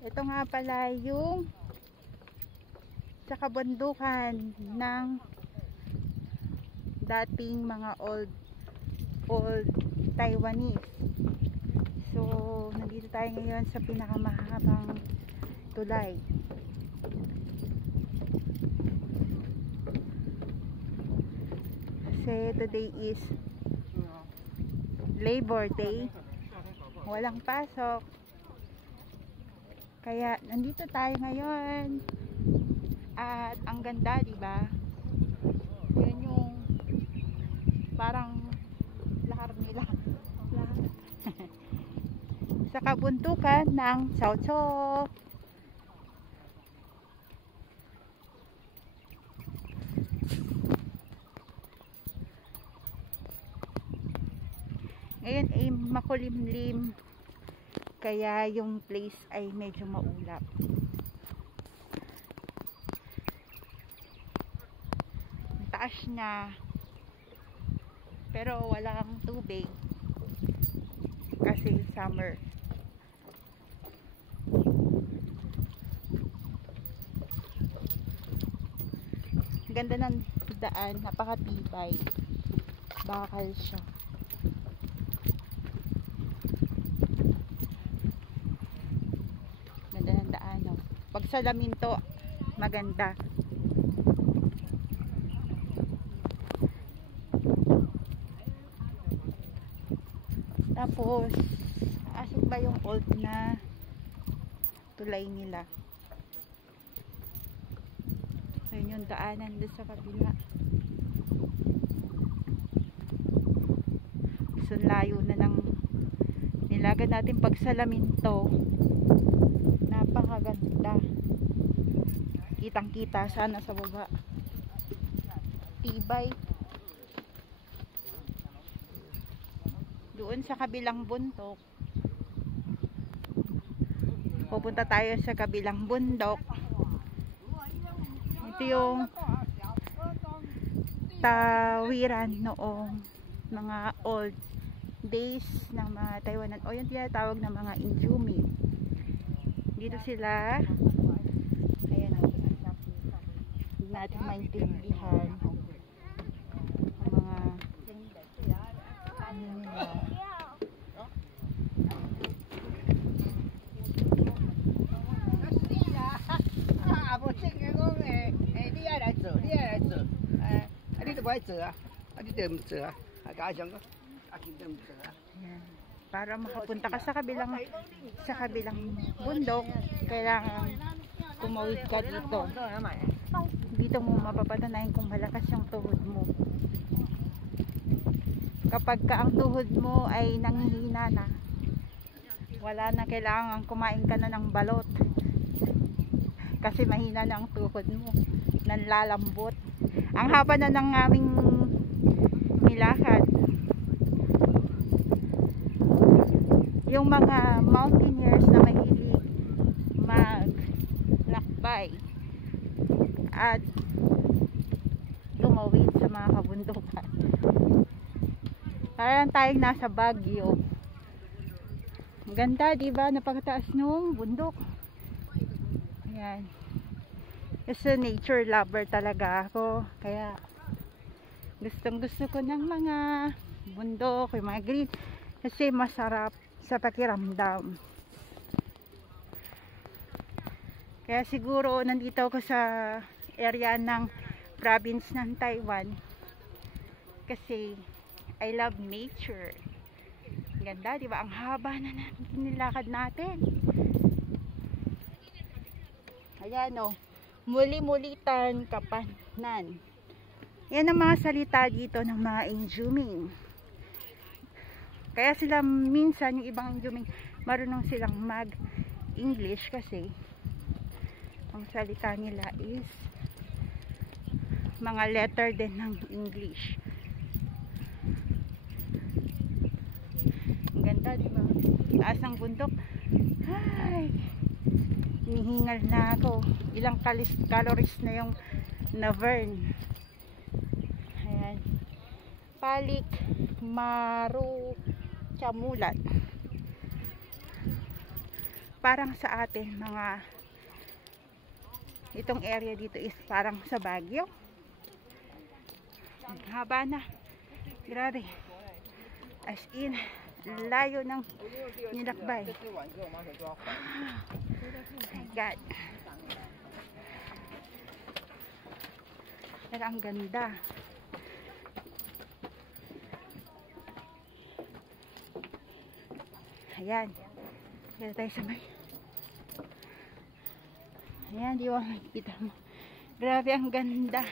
Ito nga pala yung sa kabundukan ng dating mga old Taiwanese. So, nandito tayo ngayon sa pinakamahabang tulay. Kasi today is Labor Day. Walang pasok. Kaya nandito tayo ngayon. At ang ganda, 'di ba? Yan yung parang lahar nila. Sa kabundukan ng Cao Cao. Ngayon ay makulimlim, kaya yung place ay medyo maulap. Taas na, pero walang tubig kasi summer. Ganda ng daan, napakatibay, bakal siya. Ganda ng daan, no? Pag salamin to, maganda. Tapos asok ba yung old na tulay nila. Ayun yung daanan doon sa kabila. So layo na ng nilagan natin pagsalamin to. Napakaganda. Kitang kita sana sa baba. Tibay. Doon sa kabilang bundok, pupunta tayo sa kabilang bundok. Ito yung tawiran noong mga old days ng mga Taiwanan, o yung tinatawag ng mga Injumi. Dito sila, ayan, hindi natin maintindihan ang mga ano nila. Para makapunta ka sa kabilang bundok, kailangan tumawid ka dito. Dito mo mapapatunayan kung malakas yung tuhod mo. Kapag ang tuhod mo ay nanghihina na, wala na, kailangan kumain ka na ng balot. Kasi mahina na ang tuhod mo, nanlalambot. Ang haba na ng aming nilakad. Yung mga mountaineers na mahilig maglakbay at tumawid sa mga kabundukan. Parang tayong nasa Baguio. Ang ganda, diba? Napakataas nung bundok. Ayan. Kasi nature lover talaga ako. Kaya gustong gusto ko ng mga bundok, yung mga green. Kasi masarap sa pakiramdam. Kaya siguro nandito ako sa area ng province ng Taiwan. Kasi I love nature. Ganda, di ba? Ang haba na nilakad natin. Ayan, o. Muli-mulitan, kapanan. Yan ang mga salita dito ng mga Injuming. Kaya sila minsan, yung ibang Injuming, marunong silang mag-English kasi ang salita nila is mga letter din ng English. Ang ganda, diba? Taas ng bundok. Ay, hinihingal na ako. Ilang calories na yung na-burn. Ayan. Palik Maru Chamulat. parang sa atin mga itong area dito is parang sa Baguio. Haba na, grabe, as in layo ng nilakbay. Oh my God, pero ang ganda. Ayan, kaya tayo sa may, ayan, di ba makikita mo, grabe ang ganda.